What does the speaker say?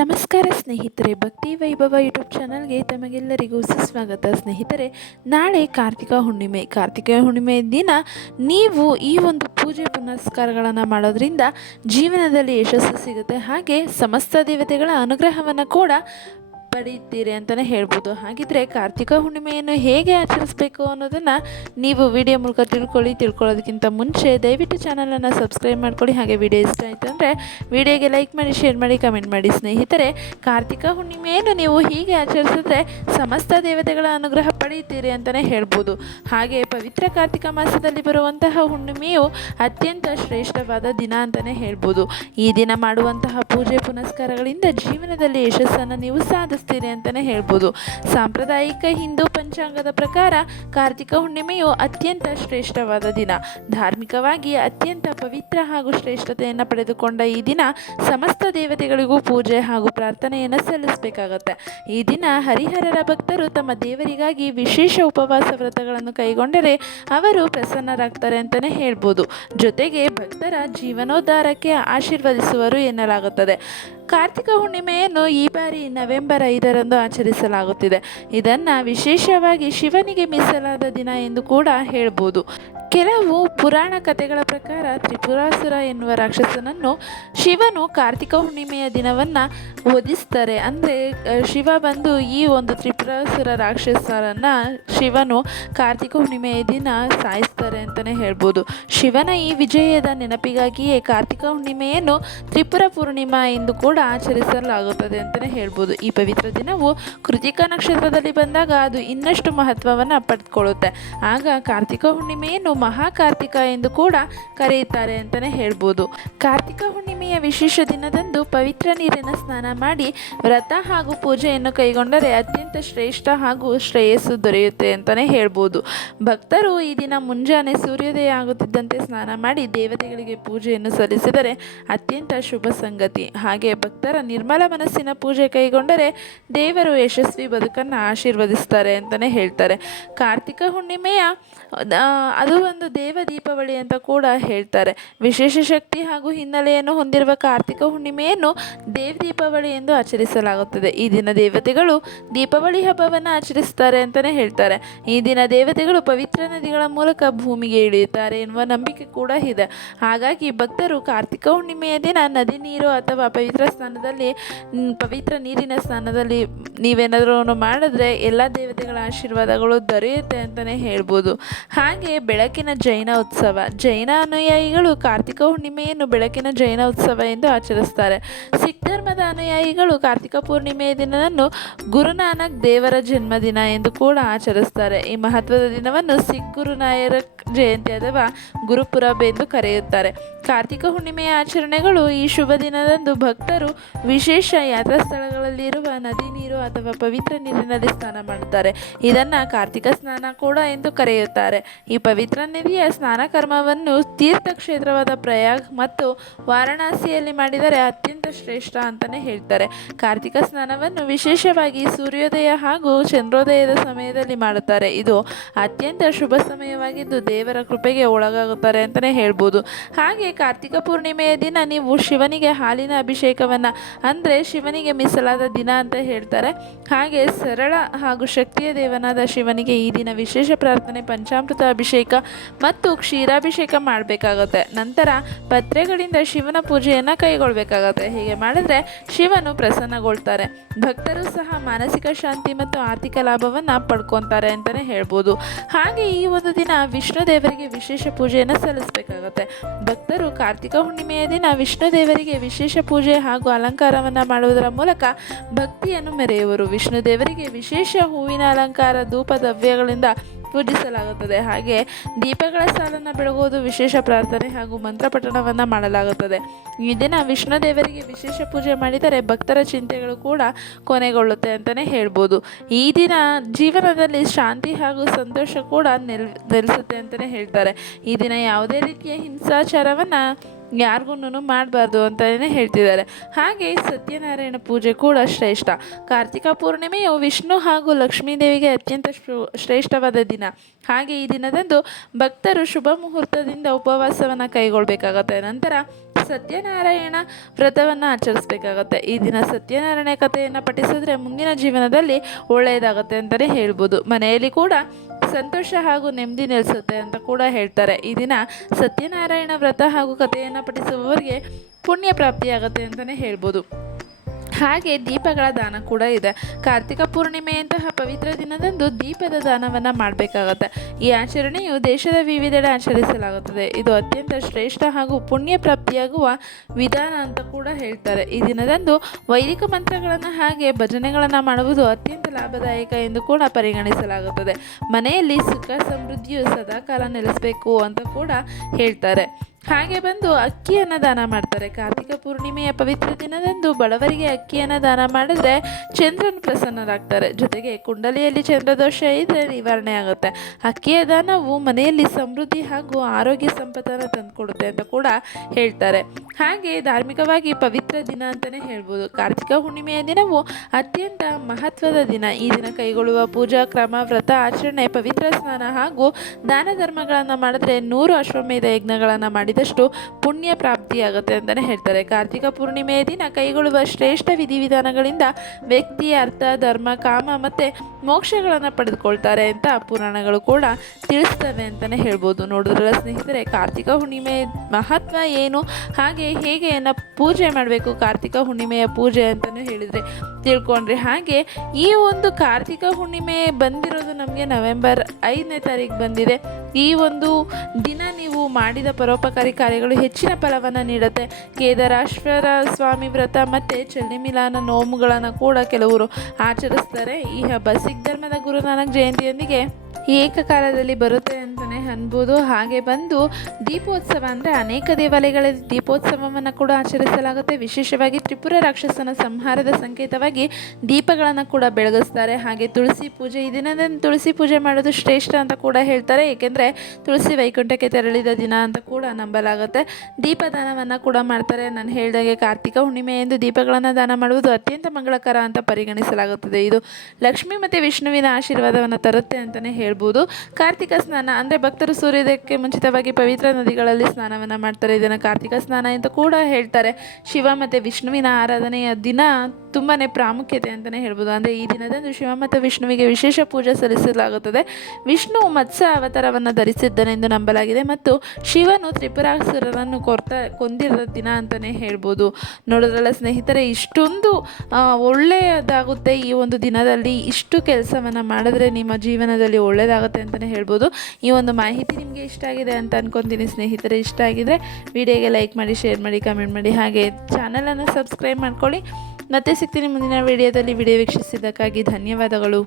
ನಮಸ್ಕಾರ ಸ್ನೇಹಿತರೆ, ಭಕ್ತಿ ವೈಭವ ಯೂಟ್ಯೂಬ್ ಚಾನಲ್ಗೆ ತಮಗೆಲ್ಲರಿಗೂ ಸುಸ್ವಾಗತ. ಸ್ನೇಹಿತರೆ, ನಾಳೆ ಕಾರ್ತಿಕ ಹುಣ್ಣಿಮೆ. ಕಾರ್ತಿಕ ಹುಣ್ಣಿಮೆ ದಿನ ನೀವು ಈ ಒಂದು ಪೂಜೆ ಪುನಸ್ಕಾರಗಳನ್ನು ಮಾಡೋದ್ರಿಂದ ಜೀವನದಲ್ಲಿ ಯಶಸ್ಸು ಸಿಗುತ್ತೆ. ಹಾಗೆ ಸಮಸ್ತ ದೇವತೆಗಳ ಅನುಗ್ರಹವನ್ನು ಕೂಡ ಪಡೆಯುತ್ತೀರಿ ಅಂತಲೇ ಹೇಳ್ಬೋದು. ಹಾಗಿದ್ರೆ ಕಾರ್ತಿಕ ಹುಣ್ಣಿಮೆಯನ್ನು ಹೇಗೆ ಆಚರಿಸಬೇಕು ಅನ್ನೋದನ್ನು ನೀವು ವಿಡಿಯೋ ಮೂಲಕ ತಿಳ್ಕೊಳ್ಳಿ. ತಿಳ್ಕೊಳ್ಳೋದಕ್ಕಿಂತ ಮುಂಚೆ ದಯವಿಟ್ಟು ಚಾನಲನ್ನು ಸಬ್ಸ್ಕ್ರೈಬ್ ಮಾಡ್ಕೊಳ್ಳಿ. ಹಾಗೆ ವಿಡಿಯೋ ಇಷ್ಟ ಆಯಿತು ಅಂದರೆ ವಿಡಿಯೋಗೆ ಲೈಕ್ ಮಾಡಿ ಶೇರ್ ಮಾಡಿ ಕಮೆಂಟ್ ಮಾಡಿ. ಸ್ನೇಹಿತರೆ, ಕಾರ್ತಿಕ ಹುಣ್ಣಿಮೆಯನ್ನು ನೀವು ಹೀಗೆ ಆಚರಿಸಿದ್ರೆ ಸಮಸ್ತ ದೇವತೆಗಳ ಅನುಗ್ರಹ ಪಡೆಯುತ್ತೀರಿ ಅಂತಲೇ ಹೇಳ್ಬೋದು. ಹಾಗೆ ಪವಿತ್ರ ಕಾರ್ತಿಕ ಮಾಸದಲ್ಲಿ ಬರುವಂತಹ ಹುಣ್ಣಿಮೆಯು ಅತ್ಯಂತ ಶ್ರೇಷ್ಠವಾದ ದಿನ ಅಂತಲೇ ಹೇಳ್ಬೋದು. ಈ ದಿನ ಮಾಡುವಂತಹ ಪೂಜೆ ಪುನಸ್ಕಾರಗಳಿಂದ ಜೀವನದಲ್ಲಿ ಯಶಸ್ಸನ್ನು ನೀವು ಸಾಧಿಸ್ತೀರಿ ಅಂತಲೇ ಹೇಳ್ಬೋದು. ಸಾಂಪ್ರದಾಯಿಕ ಹಿಂದೂ ಪಂಚಾಂಗದ ಪ್ರಕಾರ ಕಾರ್ತಿಕ ಹುಣ್ಣಿಮೆಯು ಅತ್ಯಂತ ಶ್ರೇಷ್ಠವಾದ ದಿನ. ಧಾರ್ಮಿಕವಾಗಿ ಅತ್ಯಂತ ಪವಿತ್ರ ಹಾಗೂ ಶ್ರೇಷ್ಠತೆಯನ್ನು ಪಡೆದುಕೊಂಡ ಈ ದಿನ ಸಮಸ್ತ ದೇವತೆಗಳಿಗೂ ಪೂಜೆ ಹಾಗೂ ಪ್ರಾರ್ಥನೆಯನ್ನು ಸಲ್ಲಿಸಬೇಕಾಗತ್ತೆ. ಈ ದಿನ ಹರಿಹರರ ಭಕ್ತರು ತಮ್ಮ ದೇವರಿಗಾಗಿ ವಿಶೇಷ ಉಪವಾಸ ವ್ರತಗಳನ್ನು ಕೈಗೊಂಡರೆ ಅವರು ಪ್ರಸನ್ನರಾಗ್ತಾರೆ ಅಂತಲೇ ಹೇಳ್ಬೋದು. ಜೊತೆಗೆ ಭಕ್ತರ ಜೀವನೋದ್ಧಾರಕ್ಕೆ ಆಶೀರ್ವದಿಸುವರು ಎನ್ನಲಾಗುತ್ತದೆ. ಕಾರ್ತಿಕ ಹುಣ್ಣಿಮೆಯನ್ನು ಈ ಬಾರಿ ನವೆಂಬರ್ ಐದರಂದು ಆಚರಿಸಲಾಗುತ್ತಿದೆ. ಇದನ್ನು ವಿಶೇಷವಾಗಿ ಶಿವನಿಗೆ ಮೀಸಲಾದ ದಿನ ಎಂದು ಕೂಡ ಹೇಳ್ಬೋದು. ಕೆಲವು ಪುರಾಣ ಕಥೆಗಳ ಪ್ರಕಾರ ತ್ರಿಪುರಾಸುರ ಎನ್ನುವ ರಾಕ್ಷಸನನ್ನು ಶಿವನು ಕಾರ್ತಿಕ ಹುಣ್ಣಿಮೆಯ ದಿನವನ್ನು ವಧಿಸ್ತಾರೆ. ಅಂದರೆ ಶಿವ ಬಂದು ಈ ಒಂದು ತ್ರಿಪುರಾಸುರ ರಾಕ್ಷಸರನ್ನು ಶಿವನು ಕಾರ್ತಿಕ ಹುಣ್ಣಿಮೆಯ ದಿನ ಸಾಯಿಸ್ತಾರೆ ಅಂತಲೇ ಹೇಳ್ಬೋದು. ಶಿವನ ಈ ವಿಜಯದ ನೆನಪಿಗಾಗಿಯೇ ಕಾರ್ತಿಕ ಹುಣ್ಣಿಮೆಯನ್ನು ತ್ರಿಪುರ ಪೂರ್ಣಿಮಾ ಎಂದು ಕೂಡ ಆಚರಿಸಲಾಗುತ್ತದೆ ಅಂತಲೇ ಹೇಳ್ಬೋದು. ಈ ಪವಿತ್ರ ದಿನವು ಕೃತಿಕಾ ನಕ್ಷತ್ರದಲ್ಲಿ ಬಂದಾಗ ಅದು ಇನ್ನಷ್ಟು ಮಹತ್ವವನ್ನು ಪಡೆದುಕೊಳ್ಳುತ್ತೆ. ಆಗ ಕಾರ್ತಿಕ ಹುಣ್ಣಿಮೆಯನ್ನು ಮಹಾಕಾರ್ತಿಕ ಎಂದು ಕೂಡ ಕರೆಯುತ್ತಾರೆ ಅಂತಲೇ ಹೇಳ್ಬೋದು. ಕಾರ್ತಿಕ ಹುಣ್ಣಿಮೆಯ ವಿಶೇಷ ದಿನದಂದು ಪವಿತ್ರ ನೀರಿನ ಸ್ನಾನ ಮಾಡಿ ವ್ರತ ಹಾಗೂ ಪೂಜೆಯನ್ನು ಕೈಗೊಂಡರೆ ಅತ್ಯಂತ ಶ್ರೇಷ್ಠ ಹಾಗೂ ಶ್ರೇಯಸ್ಸು ದೊರೆಯುತ್ತೆ ಅಂತಲೇ ಹೇಳ್ಬೋದು. ಭಕ್ತರು ಈ ದಿನ ಮುಂಜಾನೆ ಸೂರ್ಯೋದಯ ಆಗುತ್ತಿದ್ದಂತೆ ಸ್ನಾನ ಮಾಡಿ ದೇವತೆಗಳಿಗೆ ಪೂಜೆಯನ್ನು ಸಲ್ಲಿಸಿದರೆ ಅತ್ಯಂತ ಶುಭ ಸಂಗತಿ. ಹಾಗೆ ಭಕ್ತರ ನಿರ್ಮಲ ಮನಸ್ಸಿನ ಪೂಜೆ ಕೈಗೊಂಡರೆ ದೇವರು ಯಶಸ್ವಿ ಬದುಕನ್ನು ಆಶೀರ್ವದಿಸ್ತಾರೆ ಅಂತಲೇ ಹೇಳ್ತಾರೆ. ಕಾರ್ತಿಕ ಹುಣ್ಣಿಮೆಯ ಅದು ಒಂದು ದೇವ ದೀಪಾವಳಿ ಅಂತ ಕೂಡ ಹೇಳ್ತಾರೆ. ವಿಶೇಷ ಶಕ್ತಿ ಹಾಗೂ ಹಿನ್ನೆಲೆಯನ್ನು ಹೊಂದಿರುವ ಕಾರ್ತಿಕ ಹುಣ್ಣಿಮೆಯನ್ನು ದೇವ ದೀಪಾವಳಿ ಎಂದು ಆಚರಿಸಲಾಗುತ್ತದೆ. ಈ ದಿನ ದೇವತೆಗಳು ದೀಪಾವಳಿ ಹಬ್ಬವನ್ನು ಆಚರಿಸ್ತಾರೆ ಅಂತಲೇ ಹೇಳ್ತಾರೆ. ಈ ದಿನ ದೇವತೆಗಳು ಪವಿತ್ರ ನದಿಗಳ ಮೂಲಕ ಭೂಮಿಗೆ ಇಳಿಯುತ್ತಾರೆ ಎನ್ನುವ ನಂಬಿಕೆ ಕೂಡ ಇದೆ. ಹಾಗಾಗಿ ಭಕ್ತರು ಕಾರ್ತಿಕ ಹುಣ್ಣಿಮೆಯ ದಿನ ನದಿ ನೀರು ಅಥವಾ ಪವಿತ್ರ ಸ್ನಾನದಲ್ಲಿ ಪವಿತ್ರ ನೀರಿನ ಸ್ನಾನದಲ್ಲಿ ನೀವೇನಾದರೂ ಮಾಡಿದ್ರೆ ಎಲ್ಲ ದೇವತೆಗಳ ಆಶೀರ್ವಾದಗಳು ದೊರೆಯುತ್ತೆ ಅಂತಲೇ ಹೇಳ್ಬೋದು. ಹಾಗೆ ಬೆಳಕಿನ ಜೈನ ಉತ್ಸವ, ಜೈನ ಅನುಯಾಯಿಗಳು ಕಾರ್ತಿಕ ಹುಣ್ಣಿಮೆಯನ್ನು ಬೆಳಕಿನ ಜೈನ ಉತ್ಸವ ಎಂದು ಆಚರಿಸ್ತಾರೆ. ಸಿಖ್ ಧರ್ಮದ ಅನುಯಾಯಿಗಳು ಕಾರ್ತಿಕ ಪೂರ್ಣಿಮೆಯ ದಿನವನ್ನು ಗುರುನಾನಕ್ ದೇವರ ಜನ್ಮದಿನ ಎಂದು ಕೂಡ ಆಚರಿಸ್ತಾರೆ. ಈ ಮಹತ್ವದ ದಿನವನ್ನು ಸಿಖ್ ಗುರುನಾಯರ ಜಯಂತಿ ಅಥವಾ ಗುರುಪುರಬ್ ಎಂದು ಕರೆಯುತ್ತಾರೆ. ಕಾರ್ತಿಕ ಹುಣ್ಣಿಮೆಯ ಆಚರಣೆಗಳು ಈ ಶುಭ ದಿನದಂದು ಭಕ್ತರು ವಿಶೇಷ ಯಾತ್ರಾ ಸ್ಥಳಗಳಲ್ಲಿರುವ ನದಿ ನೀರು ಅಥವಾ ಪವಿತ್ರ ನೀರಿನಲ್ಲಿ ಸ್ನಾನ ಮಾಡುತ್ತಾರೆ. ಇದನ್ನು ಕಾರ್ತಿಕ ಸ್ನಾನ ಕೂಡ ಎಂದು ಕರೆಯುತ್ತಾರೆ. ಈ ಪವಿತ್ರ ನದಿಯ ಸ್ನಾನ ಕರ್ಮವನ್ನು ತೀರ್ಥಕ್ಷೇತ್ರವಾದ ಪ್ರಯಾಗ್ ಮತ್ತು ವಾರಣಾಸಿಯಲ್ಲಿ ಮಾಡಿದರೆ ಅತ್ಯಂತ ಶ್ರೇಷ್ಠ ಅಂತಲೇ ಹೇಳ್ತಾರೆ. ಕಾರ್ತಿಕ ಸ್ನಾನವನ್ನು ವಿಶೇಷವಾಗಿ ಸೂರ್ಯೋದಯ ಹಾಗೂ ಚಂದ್ರೋದಯದ ಸಮಯದಲ್ಲಿ ಮಾಡುತ್ತಾರೆ. ಇದು ಅತ್ಯಂತ ಶುಭ ಸಮಯವಾಗಿದ್ದು ದೇವರ ಕೃಪೆಗೆ ಒಳಗಾಗುತ್ತಾರೆ ಅಂತಲೇ ಹೇಳ್ಬೋದು. ಹಾಗೆ ಕಾರ್ತಿಕ ಪೂರ್ಣಿಮೆಯ ದಿನ ನೀವು ಶಿವನಿಗೆ ಹಾಲಿನ ಅಭಿಷೇಕವನ್ನು, ಅಂದರೆ ಶಿವನಿಗೆ ಮೀಸಲಾದ ದಿನ ಅಂತ ಹೇಳ್ತಾರೆ. ಹಾಗೆ ಸರಳ ಹಾಗೂ ಶಕ್ತಿಯ ದೇವನಾದ ಶಿವನಿಗೆ ಈ ದಿನ ವಿಶೇಷ ಪ್ರಾರ್ಥನೆ, ಪಂಚಾಮೃತ ಅಭಿಷೇಕ ಮತ್ತು ಕ್ಷೀರಾಭಿಷೇಕ ಮಾಡಬೇಕಾಗುತ್ತೆ. ನಂತರ ಪತ್ರೆಗಳಿಂದ ಶಿವನ ಪೂಜೆಯನ್ನು ಕೈಗೊಳ್ಳಬೇಕಾಗತ್ತೆ ಹೀಗೆ ಮಾಡಿದ್ರೆ ಶಿವನು ಪ್ರಸನ್ನಗೊಳ್ತಾರೆ. ಭಕ್ತರು ಸಹ ಮಾನಸಿಕ ಶಾಂತಿ ಮತ್ತು ಆರ್ಥಿಕ ಲಾಭವನ್ನು ಪಡ್ಕೊತಾರೆ ಅಂತಲೇ ಹೇಳ್ಬೋದು. ಹಾಗೆ ಈ ಒಂದು ದಿನ ವಿಷ್ಣು ದೇವರಿಗೆ ವಿಶೇಷ ಪೂಜೆಯನ್ನು ಸಲ್ಲಿಸಬೇಕಾಗತ್ತೆ. ಭಕ್ತರು ಕಾರ್ತಿಕ ಹುಣ್ಣಿಮೆಯ ದಿನ ವಿಷ್ಣು ದೇವರಿಗೆ ವಿಶೇಷ ಪೂಜೆ ಹಾಗೂ ಅಲಂಕಾರವನ್ನು ಮಾಡುವುದರ ಮೂಲಕ ಭಕ್ತಿಯನ್ನು ಮೆರೆಯುವರು ವಿಷ್ಣು ದೇವರಿಗೆ ವಿಶೇಷ ಹೂವಿನ ಅಲಂಕಾರ ಧೂಪ ದ್ರವ್ಯಗಳಿಂದ ಪೂಜಿಸಲಾಗುತ್ತದೆ. ಹಾಗೆ ದೀಪಗಳ ಸಾಲನ್ನು ಬೆಳಗುವುದು ವಿಶೇಷ ಪ್ರಾರ್ಥನೆ ಹಾಗೂ ಮಂತ್ರ ಪಠಣವನ್ನು ಮಾಡಲಾಗುತ್ತದೆ. ಈ ದಿನ ವಿಷ್ಣು ದೇವರಿಗೆ ವಿಶೇಷ ಪೂಜೆ ಮಾಡಿದರೆ ಭಕ್ತರ ಚಿಂತೆಗಳು ಕೂಡ ಕೊನೆಗೊಳ್ಳುತ್ತೆ ಅಂತಲೇ ಹೇಳ್ಬೋದು. ಈ ದಿನ ಜೀವನದಲ್ಲಿ ಶಾಂತಿ ಹಾಗೂ ಸಂತೋಷ ಕೂಡ ನೆಲ್, ನೆಲೆಸುತ್ತೆ ಅಂತಲೇ ಹೇಳ್ತಾರೆ. ಈ ದಿನ ಯಾವುದೇ ರೀತಿಯ ಹಿಂಸಾಚಾರವನ್ನು ಯಾರಿಗೂ ಮಾಡಬಾರ್ದು ಅಂತಲೇ ಹೇಳ್ತಿದ್ದಾರೆ. ಹಾಗೆ ಸತ್ಯನಾರಾಯಣ ಪೂಜೆ ಕೂಡ ಶ್ರೇಷ್ಠ. ಕಾರ್ತಿಕ ಪೂರ್ಣಿಮೆಯು ವಿಷ್ಣು ಹಾಗೂ ಲಕ್ಷ್ಮೀ ದೇವಿಗೆ ಅತ್ಯಂತ ಶ್ರು- ಶ್ರೇಷ್ಠವಾದ ದಿನ. ಹಾಗೆ ಈ ದಿನದಂದು ಭಕ್ತರು ಶುಭ ಮುಹೂರ್ತದಿಂದ ಉಪವಾಸವನ್ನು ಕೈಗೊಳ್ಳಬೇಕಾಗತ್ತೆ ನಂತರ ಸತ್ಯನಾರಾಯಣ ವ್ರತವನ್ನು ಆಚರಿಸಬೇಕಾಗತ್ತೆ. ಈ ದಿನ ಸತ್ಯನಾರಾಯಣ ಕಥೆಯನ್ನು ಪಠಿಸಿದ್ರೆ ಮುಂದಿನ ಜೀವನದಲ್ಲಿ ಒಳ್ಳೆಯದಾಗುತ್ತೆ ಅಂತಲೇ ಹೇಳ್ಬೋದು. ಮನೆಯಲ್ಲಿ ಕೂಡ ಸಂತೋಷ ಹಾಗೂ ನೆಮ್ಮದಿ ನೆಲೆಸುತ್ತೆ ಅಂತ ಕೂಡ ಹೇಳ್ತಾರೆ. ಈ ದಿನ ಸತ್ಯನಾರಾಯಣ ವ್ರತ ಹಾಗೂ ಕಥೆಯನ್ನು ಪಠಿಸುವವರಿಗೆ ಪುಣ್ಯ ಪ್ರಾಪ್ತಿಯಾಗುತ್ತೆ ಅಂತಲೇ ಹೇಳ್ಬೋದು. ಹಾಗೆ ದೀಪಗಳ ದಾನ ಕೂಡ ಇದೆ. ಕಾರ್ತಿಕ ಪೂರ್ಣಿಮೆಯಂತಹ ಪವಿತ್ರ ದಿನದಂದು ದೀಪದ ದಾನವನ್ನು ಮಾಡಬೇಕಾಗುತ್ತೆ. ಈ ಆಚರಣೆಯು ದೇಶದ ವಿವಿಧೆಡೆ ಆಚರಿಸಲಾಗುತ್ತದೆ. ಇದು ಅತ್ಯಂತ ಶ್ರೇಷ್ಠ ಹಾಗೂ ಪುಣ್ಯ ಪ್ರಾಪ್ತಿಯಾಗುವ ವಿಧಾನ ಅಂತ ಕೂಡ ಹೇಳ್ತಾರೆ. ಈ ದಿನದಂದು ವೈದಿಕ ಮಂತ್ರಗಳನ್ನು ಹಾಗೆ ಭಜನೆಗಳನ್ನು ಮಾಡುವುದು ಅತ್ಯಂತ ಲಾಭದಾಯಕ ಎಂದು ಕೂಡ ಪರಿಗಣಿಸಲಾಗುತ್ತದೆ. ಮನೆಯಲ್ಲಿ ಸುಖ ಸಮೃದ್ಧಿಯು ಸದಾಕಾಲ ನೆಲೆಸಬೇಕು ಅಂತ ಕೂಡ ಹೇಳ್ತಾರೆ. ಹಾಗೆ ಬಂದು ಅಕ್ಕಿಯನ್ನು ದಾನ ಮಾಡ್ತಾರೆ. ಕಾರ್ತಿಕ ಪೂರ್ಣಿಮೆಯ ಪವಿತ್ರ ದಿನದಂದು ಬಡವರಿಗೆ ಅಕ್ಕಿಯನ್ನು ದಾನ ಮಾಡಿದ್ರೆ ಚಂದ್ರನ ಪ್ರಸನ್ನರಾಗ್ತಾರೆ. ಜೊತೆಗೆ ಕುಂಡಲಿಯಲ್ಲಿ ಚಂದ್ರದೋಷ ಇದ್ದರೆ ನಿವಾರಣೆ ಆಗುತ್ತೆ. ಅಕ್ಕಿಯ ದಾನವು ಮನೆಯಲ್ಲಿ ಸಮೃದ್ಧಿ ಹಾಗೂ ಆರೋಗ್ಯ ಸಂಪತ್ತನ್ನು ತಂದುಕೊಡುತ್ತೆ ಅಂತ ಕೂಡ ಹೇಳ್ತಾರೆ. ಹಾಗೆ ಧಾರ್ಮಿಕವಾಗಿ ಪವಿತ್ರ ದಿನ ಅಂತಲೇ ಹೇಳ್ಬೋದು. ಕಾರ್ತಿಕ ಹುಣ್ಣಿಮೆಯ ದಿನವು ಅತ್ಯಂತ ಮಹತ್ವದ ದಿನ. ಈ ದಿನ ಕೈಗೊಳ್ಳುವ ಪೂಜಾ, ಕ್ರಮ, ವ್ರತ, ಆಚರಣೆ, ಪವಿತ್ರ ಸ್ನಾನ ಹಾಗೂ ದಾನ ಧರ್ಮಗಳನ್ನು ಮಾಡಿದ್ರೆ ನೂರು ಅಶ್ವಮೇಧ ಯಜ್ಞಗಳನ್ನು ಮಾಡಿದಷ್ಟು ಪುಣ್ಯ ಪ್ರಾಪ್ತಿಯಾಗುತ್ತೆ ಅಂತಲೇ ಹೇಳ್ತಾರೆ. ಕಾರ್ತಿಕ ಪೂರ್ಣಿಮೆಯ ದಿನ ಕೈಗೊಳ್ಳುವ ಶ್ರೇಷ್ಠ ವಿಧಿವಿಧಾನಗಳಿಂದ ವ್ಯಕ್ತಿ, ಅರ್ಥ, ಧರ್ಮ, ಕಾಮ ಮತ್ತು ಮೋಕ್ಷಗಳನ್ನು ಪಡೆದುಕೊಳ್ತಾರೆ ಅಂತ ಪುರಾಣಗಳು ಕೂಡ ತಿಳಿಸ್ತವೆ ಅಂತಲೇ ಹೇಳ್ಬೋದು. ನೋಡಿದ್ರಲ್ಲ ಸ್ನೇಹಿತರೆ, ಕಾರ್ತಿಕ ಹುಣ್ಣಿಮೆ ಮಹತ್ವ ಏನು, ಹಾಗೆ ಹೇಗೆ ಅನ್ನ ಪೂಜೆ ಮಾಡಬೇಕು ಕಾರ್ತಿಕ ಹುಣ್ಣಿಮೆಯ ಪೂಜೆ ಅಂತಲೇ ಹೇಳಿದರೆ ತಿಳ್ಕೊಂಡ್ರೆ ಹಾಗೆ ಈ ಒಂದು ಕಾರ್ತಿಕ ಹುಣ್ಣಿಮೆ ಬಂದಿರೋದು ನಮಗೆ ನವೆಂಬರ್ ಐದನೇ ತಾರೀಕು ಬಂದಿದೆ. ಈ ಒಂದು ದಿನ ನೀವು ಮಾಡಿದ ಪರೋಪಕಾರಿ ಕಾರ್ಯಗಳು ಹೆಚ್ಚಿನ ಫಲವನ್ನು ನೀಡುತ್ತೆ. ಕೇದಾರಾಶ್ವರ ಸ್ವಾಮಿ ವ್ರತ ಮತ್ತು ಚಳ್ಳಿಮಿಲಾನ ಮಿಲಾನ ನೋಮುಗಳನ್ನು ಕೂಡ ಕೆಲವರು ಆಚರಿಸ್ತಾರೆ. ಈ ಹಬ್ಬ ಸಿಖ್ ಧರ್ಮದ ಗುರುನಾನಕ್ ಜಯಂತಿಯೊಂದಿಗೆ ಏಕಕಾಲದಲ್ಲಿ ಬರುತ್ತೆ ಅನ್ಬೋದು. ಹಾಗೆ ಬಂದು ದೀಪೋತ್ಸವ ಅಂದರೆ ಅನೇಕ ದೇವಾಲಯಗಳಲ್ಲಿ ದೀಪೋತ್ಸವವನ್ನು ಕೂಡ ಆಚರಿಸಲಾಗುತ್ತೆ. ವಿಶೇಷವಾಗಿ ತ್ರಿಪುರ ರಾಕ್ಷಸನ ಸಂಹಾರದ ಸಂಕೇತವಾಗಿ ದೀಪಗಳನ್ನು ಕೂಡ ಬೆಳಗಿಸ್ತಾರೆ. ಹಾಗೆ ತುಳಸಿ ಪೂಜೆ, ಈ ದಿನದಂದು ತುಳಸಿ ಪೂಜೆ ಮಾಡೋದು ಶ್ರೇಷ್ಠ ಅಂತ ಕೂಡ ಹೇಳ್ತಾರೆ. ಏಕೆಂದರೆ ತುಳಸಿ ವೈಕುಂಠಕ್ಕೆ ತೆರಳಿದ ದಿನ ಅಂತ ಕೂಡ ನಂಬಲಾಗುತ್ತೆ. ದೀಪದಾನವನ್ನು ಕೂಡ ಮಾಡ್ತಾರೆ. ನಾನು ಹೇಳಿದಾಗೆ ಕಾರ್ತಿಕ ಹುಣ್ಣಿಮೆ ಎಂದು ದೀಪಗಳನ್ನು ದಾನ ಮಾಡುವುದು ಅತ್ಯಂತ ಮಂಗಳಕರ ಅಂತ ಪರಿಗಣಿಸಲಾಗುತ್ತದೆ. ಇದು ಲಕ್ಷ್ಮಿ ಮತ್ತು ವಿಷ್ಣುವಿನ ಆಶೀರ್ವಾದವನ್ನು ತರುತ್ತೆ ಅಂತಲೇ ಹೇಳ್ಬೋದು. ಕಾರ್ತಿಕ ಸ್ನಾನ ಅಂದರೆ ಭಕ್ತರು ಸೂರ್ಯೋದಯಕ್ಕೆ ಮುಂಚಿತವಾಗಿ ಪವಿತ್ರ ನದಿಗಳಲ್ಲಿ ಸ್ನಾನವನ್ನು ಮಾಡ್ತಾರೆ. ಇದನ್ನು ಕಾರ್ತಿಕ ಸ್ನಾನ ಅಂತ ಕೂಡ ಹೇಳ್ತಾರೆ. ಶಿವ ಮತ್ತು ವಿಷ್ಣುವಿನ ಆರಾಧನೆಯ ದಿನ ತುಂಬಾ ಪ್ರಾಮುಖ್ಯತೆ ಅಂತಲೇ ಹೇಳ್ಬೋದು. ಅಂದರೆ ಈ ದಿನದಂದು ಶಿವ ಮತ್ತು ವಿಷ್ಣುವಿಗೆ ವಿಶೇಷ ಪೂಜೆ ಸಲ್ಲಿಸಲಾಗುತ್ತದೆ. ವಿಷ್ಣು ಮತ್ಸ್ಯ ಅವತಾರವನ್ನು ಧರಿಸಿದ್ದನೆಂದು ನಂಬಲಾಗಿದೆ ಮತ್ತು ಶಿವನು ತ್ರಿಪುರಾಸುರರನ್ನು ಕೊರ್ತ ಕೊಂದಿರೋ ದಿನ ಅಂತಲೇ ಹೇಳ್ಬೋದು. ನೋಡೋದ್ರಲ್ಲ ಸ್ನೇಹಿತರೆ, ಇಷ್ಟೊಂದು ಒಳ್ಳೆಯದಾಗುತ್ತೆ ಈ ಒಂದು ದಿನದಲ್ಲಿ. ಇಷ್ಟು ಕೆಲಸವನ್ನು ಮಾಡಿದ್ರೆ ನಿಮ್ಮ ಜೀವನದಲ್ಲಿ ಒಳ್ಳೆಯದಾಗುತ್ತೆ ಅಂತಲೇ ಹೇಳ್ಬೋದು. ಈ ಒಂದು ಮಾಹಿತಿ ನಿಮಗೆ ಇಷ್ಟ ಆಗಿದೆ ಅಂತ ಅನ್ಕೊಂತೀನಿ ಸ್ನೇಹಿತರೆ, ಇಷ್ಟ ಆಗಿದ್ರೆ ವಿಡಿಯೋಗೆ ಲೈಕ್ ಮಾಡಿ ಶೇರ್ ಮಾಡಿ ಕಮೆಂಟ್ ಮಾಡಿ, ಹಾಗೆ ಚಾನಲನ್ನು ಸಬ್ಸ್ಕ್ರೈಬ್ ಮಾಡ್ಕೊಳ್ಳಿ. ಮತ್ತೆ ಸಿಗ್ತೀನಿ ಮುಂದಿನ ವಿಡಿಯೋದಲ್ಲಿ. ವಿಡಿಯೋ ವೀಕ್ಷಿಸಿದ್ದಕ್ಕಾಗಿ ಧನ್ಯವಾದಗಳು.